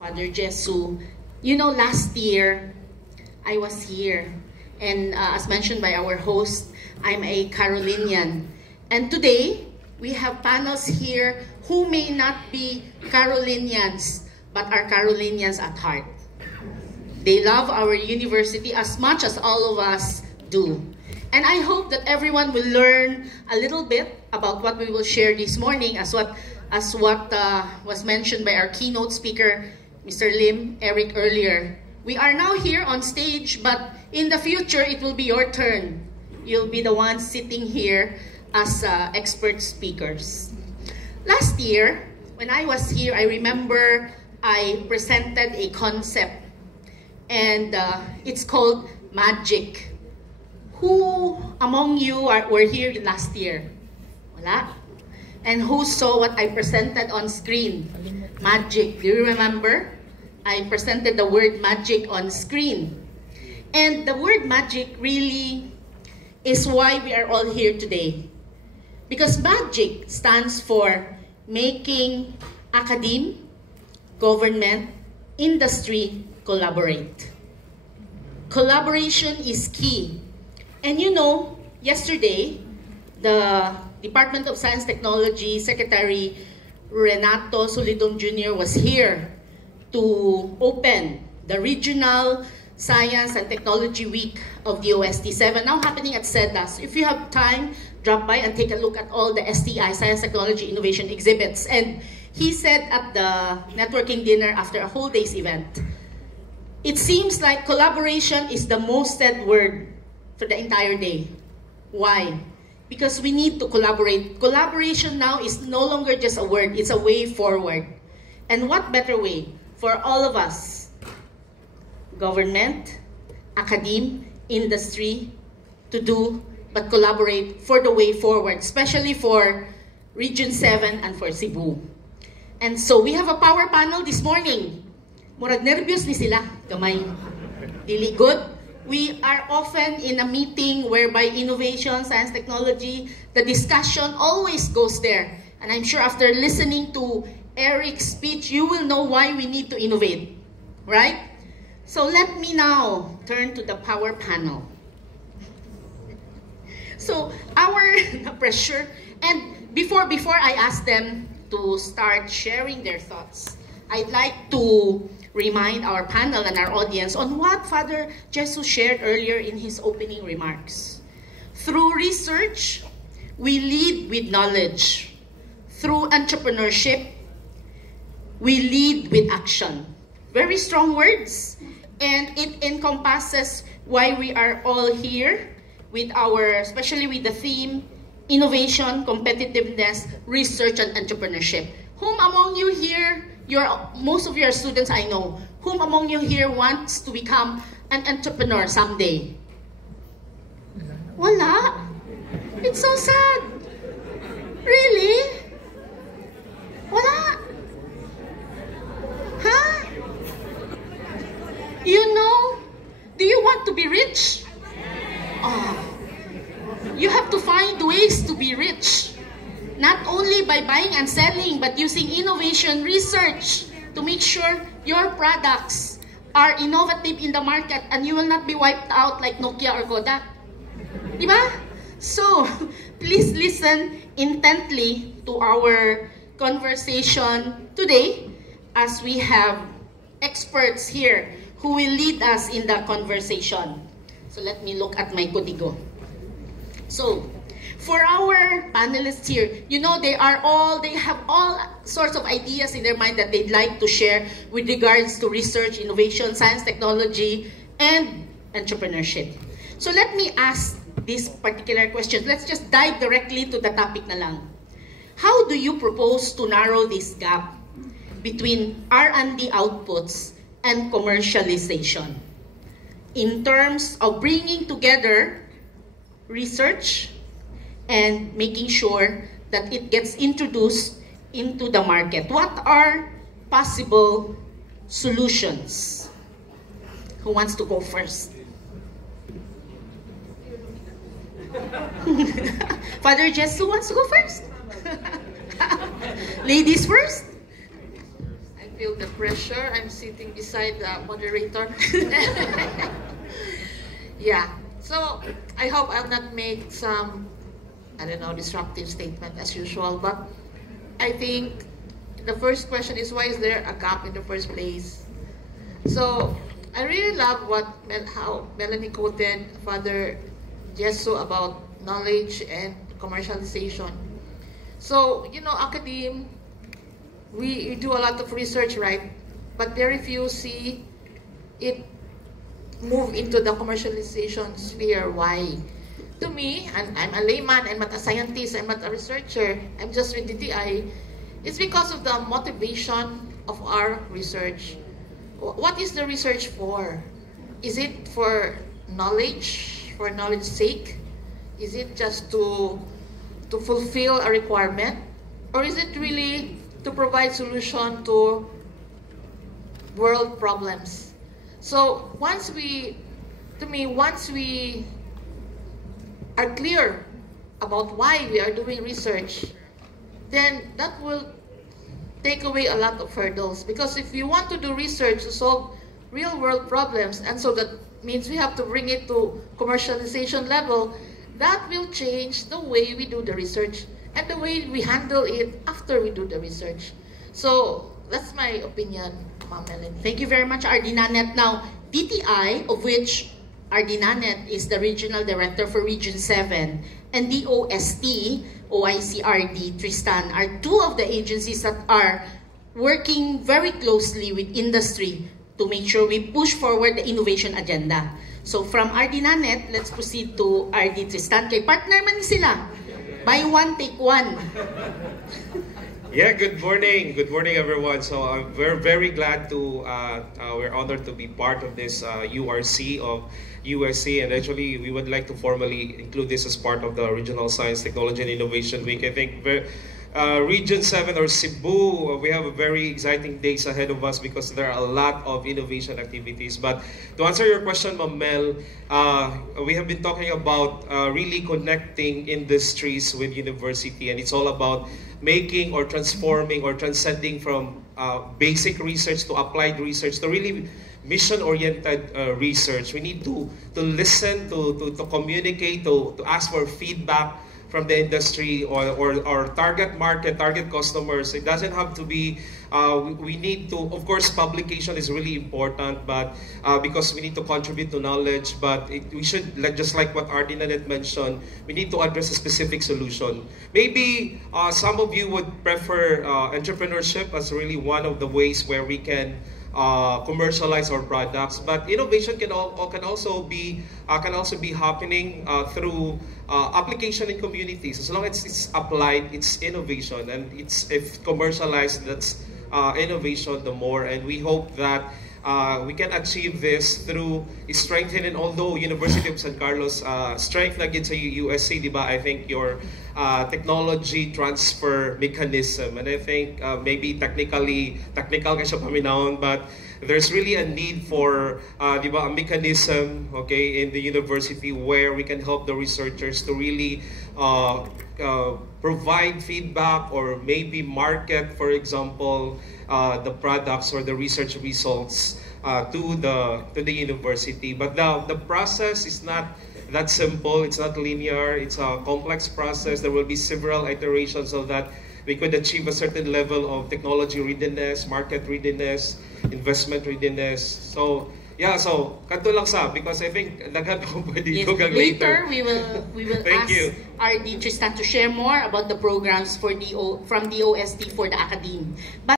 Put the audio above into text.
Father Jesu. You know, last year, I was here. And as mentioned by our host, I'm a Carolinian. And today, we have panels here who may not be Carolinians, but are Carolinians at heart. They love our university as much as all of us do. And I hope that everyone will learn a little bit about what we will share this morning, as what was mentioned by our keynote speaker, Mr. Lim Eric, earlier. We are now here on stage, but in the future, it will be your turn. You'll be the ones sitting here as expert speakers. Last year, when I was here, I remember I presented a concept, and it's called magic. Who among you were here last year? Wala? And who saw what I presented on screen? Magic. Do you remember? I presented the word magic on screen. And the word magic really is why we are all here today. Because magic stands for making academe, government, industry collaborate. Collaboration is key. And you know, yesterday, the Department of Science Technology Secretary Renato Solidum Jr. was here to open the Regional Science and Technology Week of the OST7, now happening at SEDA. So if you have time, drop by and take a look at all the STI, Science, Technology, Innovation exhibits. And he said at the networking dinner after a whole day's event, it seems like collaboration is the most said word for the entire day. Why? Because we need to collaborate. Collaboration now is no longer just a word, it's a way forward. And what better way for all of us, government, academe, industry, to do but collaborate for the way forward, especially for Region 7 and for Cebu. And so we have a power panel this morning. Murag nervyos ni sila, gamay. Dili good. We are often in a meeting whereby innovation, science, technology, the discussion always goes there. And I'm sure after listening to Eric's speech, you will know why we need to innovate, right? So let me now turn to the power panel. So our pressure, and before I ask them to start sharing their thoughts, I'd like to remind our panel and our audience on what Father Jesu shared earlier in his opening remarks. Through research, we lead with knowledge. Through entrepreneurship, we lead with action. Very strong words, and it encompasses why we are all here with especially with the theme, innovation, competitiveness, research, and entrepreneurship. Whom among you here, most of your students I know, whom among you here wants to become an entrepreneur someday? Wala. It's so sad. Really? Wala. Huh? You know, do you want to be rich? Oh, you have to find ways to be rich. Not only by buying and selling, but using innovation research to make sure your products are innovative in the market and you will not be wiped out like Nokia or Kodak. Diba? So, please listen intently to our conversation today as we have experts here who will lead us in the conversation. So let me look at my kodigo. So, for our panelists here, you know, they have all sorts of ideas in their mind that they'd like to share with regards to research, innovation, science, technology, and entrepreneurship. So let me ask this particular question. Let's just dive directly to the topic na lang. How do you propose to narrow this gap between R&D outputs and commercialization in terms of bringing together research and making sure that it gets introduced into the market? What are possible solutions? Who wants to go first? Father Jesu wants to go first? Ladies first? feel the pressure. I'm sitting beside the moderator. Yeah. So I hope I'll not make some, I don't know, disruptive statement as usual. But I think the first question is, why is there a gap in the first place? So I really love how Melanie quoted Father Jesu about knowledge and commercialization. So, you know, academe, we do a lot of research, right? But very few see it move into the commercialization sphere. Why? To me, and I'm a layman, I'm not a scientist, I'm not a researcher, I'm just with DTI, it's because of the motivation of our research. What is the research for? Is it for knowledge, for knowledge's sake? Is it just to fulfill a requirement? Or is it really to provide solution to world problems? So once we are clear about why we are doing research, then that will take away a lot of hurdles. Because if you want to do research to solve real world problems, and so that means we have to bring it to commercialization level, that will change the way we do the research and the way we handle it after we do the research. So that's my opinion, Ma'am Melanie. Thank you very much, RD Nanette. Now, DTI, of which RD Nanette is the Regional Director for Region 7, and DOST, OICRD, Tristan, are two of the agencies that are working very closely with industry to make sure we push forward the innovation agenda. So from RD Nanette, let's proceed to RD Tristan. Kay partner man sila. Buy one, take one. Yeah, good morning. Good morning, everyone. So we're very glad to, we're honored to be part of this URC of USC. And actually, we would like to formally include this as part of the Regional Science, Technology, and Innovation Week. I think Region 7 or Cebu, we have a very exciting days ahead of us because there are a lot of innovation activities. But to answer your question, Ma'am Mel, we have been talking about really connecting industries with university, and it's all about making or transforming or transcending from basic research to applied research to really mission-oriented research. We need to listen, to communicate, to ask for feedback from the industry or target market, target customers. It doesn't have to be, we need to, of course, publication is really important, but because we need to contribute to knowledge, but we should, just like what RD Nanette mentioned, we need to address a specific solution. Maybe some of you would prefer entrepreneurship as really one of the ways where we can commercialize our products, but innovation can also be happening through application in communities. As long as it's applied, it's innovation, and if commercialized, that's innovation the more. And we hope that we can achieve this through strengthening, although University of San Carlos strength na gid sa USC, di ba? I think your technology transfer mechanism, and I think maybe technical ka siya paminahon, but there's really a need for di ba, a mechanism, okay, in the university where we can help the researchers to really provide feedback or maybe market, for example, the products or the research results to the university. But the process is not that simple. It's not linear. It's a complex process. There will be several iterations so that we could achieve a certain level of technology readiness, market readiness, investment readiness. So yeah, so kanto lang sa, because I think daghan ko pwede Yes, later we will ask you. RD Tristan to share more about the programs for from DOST for the academe. But